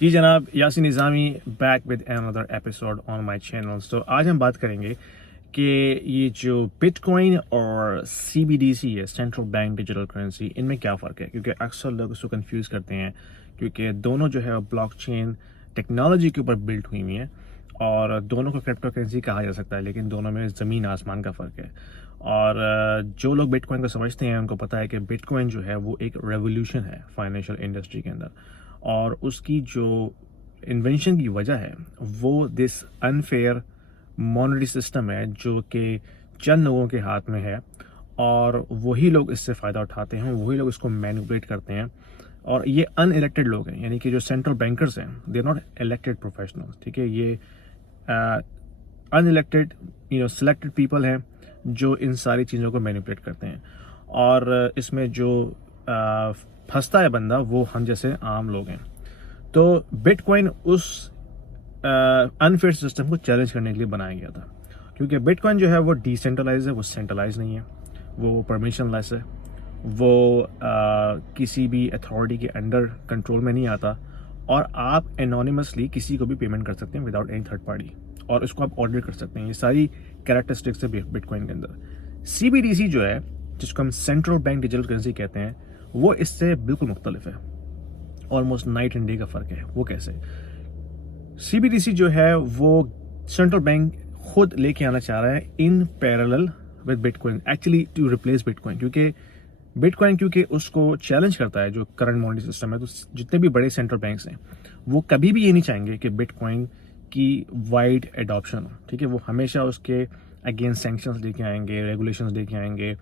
जी जनाब, Yasin Nizami back with another episode on my channel. तो आज हम बात करेंगे कि ये जो बिटकॉइन और सीबीडीसी है, सेंट्रल बैंक डिजिटल करेंसी, इनमें क्या फ़र्क है, क्योंकि अक्सर लोग इसको कंफ्यूज करते हैं क्योंकि दोनों जो है ब्लॉकचेन टेक्नोलॉजी के ऊपर बिल्ड हुई हुई हैं और दोनों को क्रिप्टो करेंसी कहा जा सकता है, लेकिन दोनों में ज़मीन आसमान का फ़र्क है। और जो लोग बिटकॉइन को समझते हैं उनको पता है कि बिटकॉइन जो है वो एक रेवोल्यूशन है फाइनेंशियल इंडस्ट्री के अंदर, और उसकी जो इन्वेंशन की वजह है वो दिस अनफेयर मॉनेटरी सिस्टम है जो कि चंद लोगों के हाथ में है और वही लोग इससे फ़ायदा उठाते हैं, वही लोग इसको मैनिपुलेट करते हैं। और ये अनइलेक्टेड लोग हैं, यानी कि जो सेंट्रल बैंकर्स हैं, they are not elected professionals, ठीक है। ये अनइलेक्टेड सिलेक्टेड पीपल हैं जो इन सारी चीज़ों को मैनिपुलेट करते हैं। और इसमें जो फंसता है बंदा वो हम जैसे आम लोग हैं। तो बिटकॉइन उस अनफेयर सिस्टम को चैलेंज करने के लिए बनाया गया था, क्योंकि बिटकॉइन जो है वो डिसेंट्रलाइज है, वो सेंट्रलाइज नहीं है, वो परमिशन लेस है, वो किसी भी अथॉरिटी के अंडर कंट्रोल में नहीं आता, और आप एनोनिमसली किसी को भी पेमेंट कर सकते हैं विदाउट एनी थर्ड पार्टी, और इसको आप ऑर्डर कर सकते हैं। ये सारी कैरेक्टरिस्टिक्स है बिटकॉइन के अंदर। सीबीडीसी जो है, जिसको हम सेंट्रल बैंक डिजिटल करेंसी कहते हैं, वो इससे बिल्कुल मुख्तलिफ है। ऑलमोस्ट नाइट एंड डे का फ़र्क है। वो कैसे? सीबीडीसी जो है वो सेंट्रल बैंक खुद लेके आना चाह रहा है in parallel with bitcoin, actually to replace bitcoin, क्योंकि उसको चैलेंज करता है जो करंट मॉनेटरी सिस्टम है। तो जितने भी बड़े सेंट्रल बैंक्स हैं वो कभी भी ये नहीं चाहेंगे कि बिटकॉइन की वाइड एडॉप्शन हो, ठीक है। वो हमेशा उसके अगेंस्ट सैंक्शंस लेके आएंगे, रेगुलेशंस लेके आएंगे,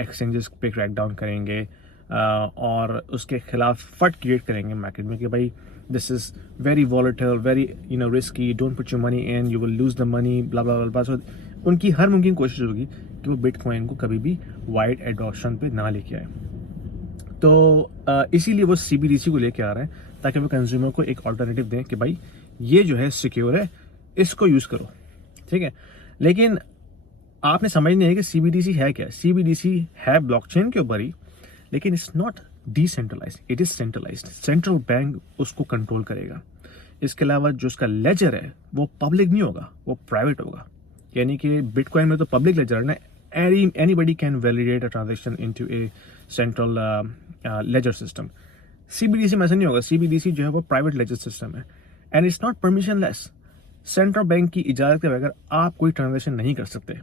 एक्सचेंजेस पे क्रैकडाउन करेंगे, और उसके खिलाफ फट क्रिएट करेंगे मार्केट में कि भाई this is very volatile, very risky, don't put your money in, you will lose the money, blah blah blah. So उनकी हर मुमकिन कोशिश होगी कि वो बिटकॉइन को कभी भी वाइड एडॉप्शन पे ना लेके आए। तो इसीलिए वो सीबीडीसी को लेके आ रहे हैं ताकि वो कंज्यूमर को एक ऑल्टरनेटिव दें कि भाई ये जो है सिक्योर है, इसको यूज़ करो, ठीक है। लेकिन आपने समझना है कि सीबीडीसी है क्या। सीबीडीसी है ब्लॉकचेन के ऊपर ही, लेकिन it's not decentralised, it is centralised. Central bank उसको कंट्रोल करेगा। इसके अलावा जो उसका लेजर है वो पब्लिक नहीं होगा, वो प्राइवेट होगा। यानी कि बिटकॉइन में तो पब्लिक लेजर है ना, anybody can validate a transaction into a central ledger system. CBDC में ऐसा नहीं होगा। सीबीडीसी जो है वो प्राइवेट लेजर सिस्टम है and it's not permissionless. Central bank की इजाज़त के बगैर आप कोई ट्रांजेक्शन नहीं कर सकते।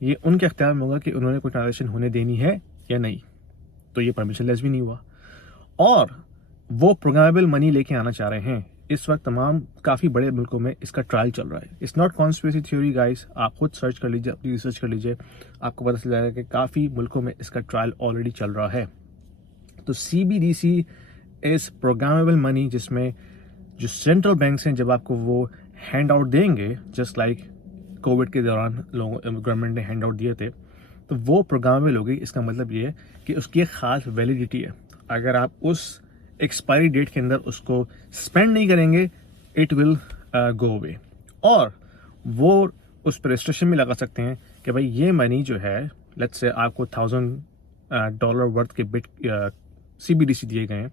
ये उनके अख्तियार में होगा कि उन्होंने कोई ट्रांजेक्शन होने देनी है या नहीं। तो ये परमिशन लेस भी नहीं हुआ, और वो प्रोग्रामेबल मनी लेके आना चाह रहे हैं। इस वक्त तमाम काफ़ी बड़े मुल्कों में इसका ट्रायल चल रहा है। It's not conspiracy theory guys, आप खुद सर्च कर लीजिए, अपनी रिसर्च कर लीजिए, आपको पता चल जाएगा कि काफ़ी मुल्कों में इसका ट्रायल ऑलरेडी चल रहा है। तो सीबीडीसी इज प्रोग्रामेबल मनी, जिसमें जो सेंट्रल बैंक्स हैं जब आपको वो हैंड आउट देंगे, जस्ट लाइक कोविड के दौरान लोगों गवर्नमेंट ने हैंड आउट दिए थे, तो वो प्रोग्रामेबल होगी। इसका मतलब ये है कि उसकी एक ख़ास वैलिडिटी है। अगर आप उस एक्सपायरी डेट के अंदर उसको स्पेंड नहीं करेंगे, इट विल गो अवे। और वो उस पर रिस्ट्रिक्शन भी लगा सकते हैं कि भाई ये मनी जो है, लेट्स से आपको $1000 वर्थ के बिट सीबीडीसी दिए गए हैं,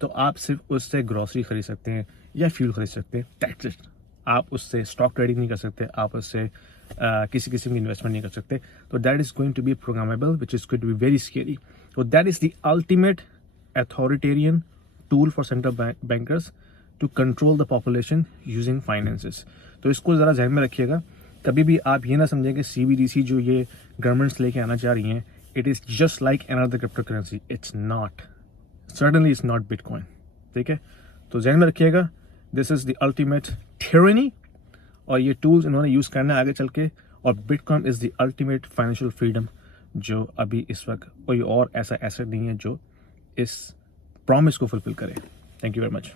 तो आप सिर्फ उससे ग्रॉसरी खरीद सकते हैं या फ्यूल खरीद सकते हैं, दैट्स इट। आप उससे स्टॉक ट्रेडिंग नहीं कर सकते, आप उससे किसी किस्म की इन्वेस्टमेंट नहीं कर सकते। तो that is going to be programmable, which is going to be very scary. तो that is the ultimate authoritarian tool for central bankers to control the population using finances. तो इसको ज़रा ध्यान में रखिएगा। कभी भी आप ये ना समझें कि सीबीडीसी जो ये गवर्नमेंट्स लेके आना चाह रही हैं, it is just like another crypto currency. It's not, certainly it's not bitcoin, ठीक है। तो ध्यान में रखिएगा, this is the ultimate tyranny, और ये टूल्स इन्होंने यूज़ करना है आगे चल के। और bitcoin is the ultimate financial freedom, जो अभी इस वक्त कोई और ऐसा एसेट नहीं है जो इस प्रॉमिस को फुलफिल करे। Thank you very much.